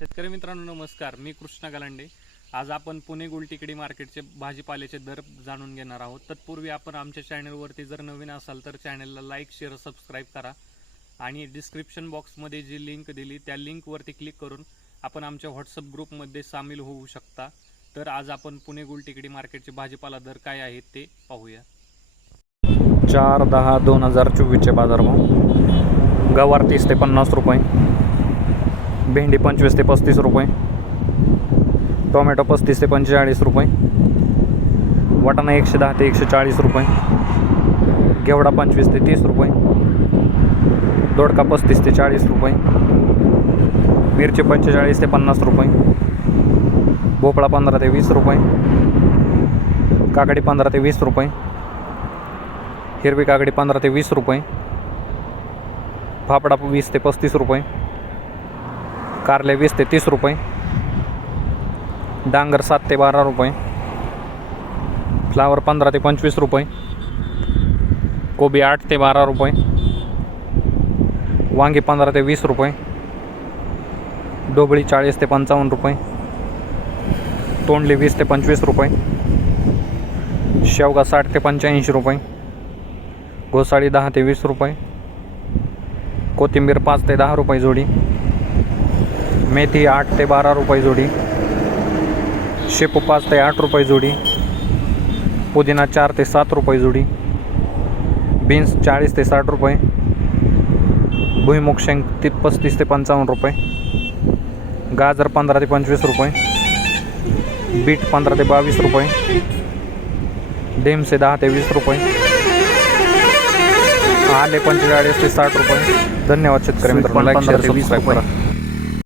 शेतकरी मित्रांनो नमस्कार. मी कृष्णा गलांडे. आज आपण पुणे गुलटिकडी मार्केटचे भाजीपाल्याचे दर जाणून घेणार आहोत. तत्पूर्वी आपण आमच्या चॅनलवरती जर नवीन असाल तर चॅनलला लाईक शेअर सबस्क्राईब करा आणि डिस्क्रिप्शन बॉक्समध्ये जी लिंक दिली त्या लिंकवरती क्लिक करून आपण आमच्या व्हॉट्सअप ग्रुपमध्ये सामील होऊ शकता. तर आज आपण पुणे गुलटिकडी मार्केटचे भाजीपाला दर काय आहेत ते पाहूया. चार दहा दोन हजार चोवीसचे बाजारभाव. गवार तीस ते पन्नास रुपये. भेंडी पंचवीस ते पस्तीस रुपये. टोमॅटो पस्तीस ते पंचेचाळीस रुपये. वाटाणा एकशे दहा ते एकशे चाळीस रुपये. घेवडा पंचवीस ते तीस रुपये. दोडका पस्तीस ते चाळीस रुपये. मिरची पंचेचाळीस ते पन्नास रुपये. भोपळा पंधरा ते वीस रुपये. काकडी पंधरा ते वीस रुपये. हिरवी काकडी पंधरा ते वीस रुपये. फाफडा वीस ते पस्तीस रुपये. कारले वीस ते तीस रुपये. डांगर सात ते बारा रुपये. फ्लावर पंधरा ते पंचवीस रुपये. कोबी आठ ते बारा रुपये. वांगी पंधरा ते वीस रुपये. डोबळी चाळीस ते पंचावन्न रुपये. तोंडली वीस ते पंचवीस रुपये. शेवगा साठ ते पंच्याऐंशी रुपये. घोसाळी दहा ते वीस रुपये. कोथिंबीर पाच ते दहा रुपये जोडी. मेथी आठ ते बारा रुपये जोडी. शेपू पाच ते आठ रुपये जोडी. पुदिना चार ते सात रुपये जोडी. बीन्स चाळीस ते साठ रुपये. भुईमुग शेंग ती पस्तीस ते पंचावन्न रुपये. गाजर पंधरा ते पंचवीस रुपये. बीट पंधरा ते बावीस रुपये. डेमसे दहा ते वीस रुपये. आले पंचेचाळीस ते साठ रुपये. धन्यवाद शेतकरी मित्रांनो. लाईक शेअर सबस्क्राईब करा.